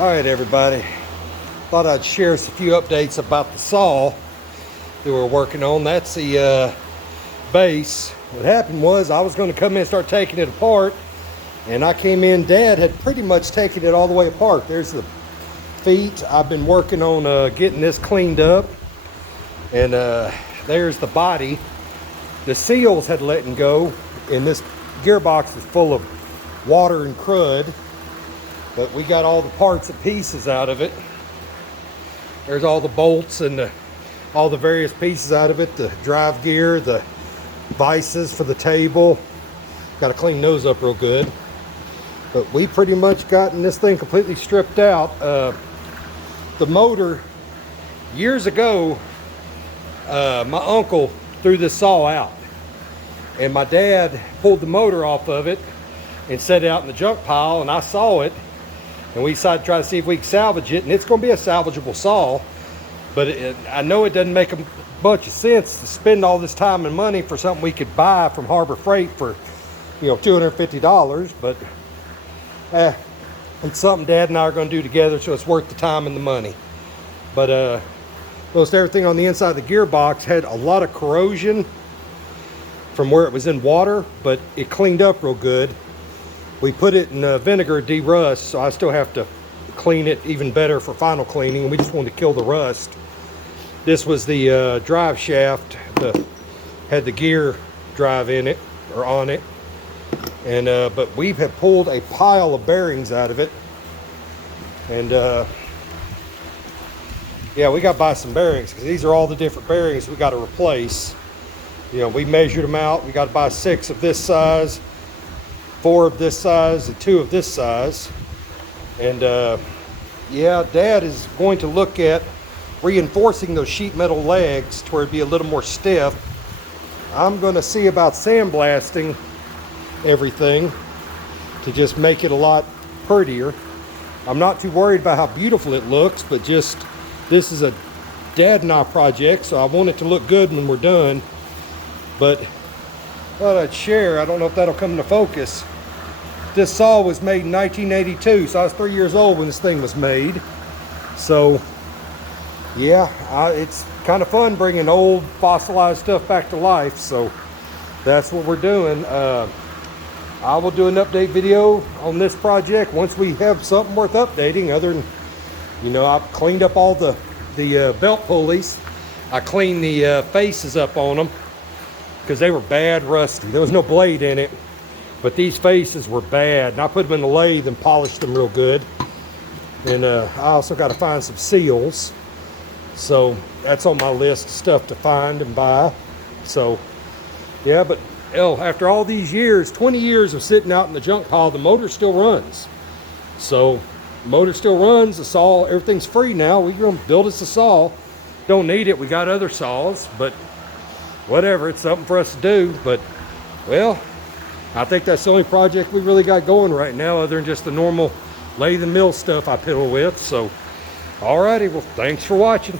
All right, everybody. Thought I'd share a few updates about the saw that we're working on. That's the base. What happened was I was going to come in and start taking it apart, and I came in. Dad had pretty much taken it all the way apart. There's the feet. I've been working on getting this cleaned up, and there's the body. The seals had let go, and this gearbox is full of water and crud. But we got all the parts and pieces out of it. There's all the bolts and all the various pieces out of it. The drive gear, the vices for the table. Got to clean those up real good. But we pretty much gotten this thing completely stripped out. The motor, years ago, my uncle threw this saw out. And my dad pulled the motor off of it and set it out in the junk pile, and I saw it. And we decided to try to see if we could salvage it, and it's going to be a salvageable saw, but I know it doesn't make a bunch of sense to spend all this time and money for something we could buy from Harbor Freight for, $250, but it's something Dad and I are going to do together, so it's worth the time and the money. But most everything on the inside of the gearbox had a lot of corrosion from where it was in water, but it cleaned up real good. We put it in vinegar de-rust, so I still have to clean it even better for final cleaning. We just wanted to kill the rust. This was the drive shaft, had the gear drive in it, or on it. And but we have pulled a pile of bearings out of it. And yeah, we got to buy some bearings, because these are all the different bearings we got to replace. We measured them out. We got to buy 6 of this size, 4 of this size, and 2 of this size. And yeah, Dad is going to look at reinforcing those sheet metal legs to where it'd be a little more stiff. I'm going to see about sandblasting everything to just make it a lot prettier. I'm not too worried about how beautiful it looks, but just this is a Dad and I project, so I want it to look good when we're done. But thought I'd share, I don't know if that'll come into focus. This saw was made in 1982, so I was 3 years old when this thing was made. So yeah, it's kind of fun bringing old fossilized stuff back to life, so that's what we're doing. I will do an update video on this project once we have something worth updating, other than, I've cleaned up all the belt pulleys. I cleaned the faces up on them, because they were bad rusty. There was no blade in it, but these faces were bad, and I put them in the lathe and polished them real good. And I also got to find some seals, so that's on my list of stuff to find and buy. So yeah, but after all these years, 20 years of sitting out in the junk pile, the motor still runs. So the motor still runs, the saw, everything's free now. We're going to build us a saw. Don't need it, we got other saws, but whatever, it's something for us to do. But well, I think that's the only project we really got going right now, other than just the normal lathe and mill stuff I piddle with. So alrighty, well, thanks for watching.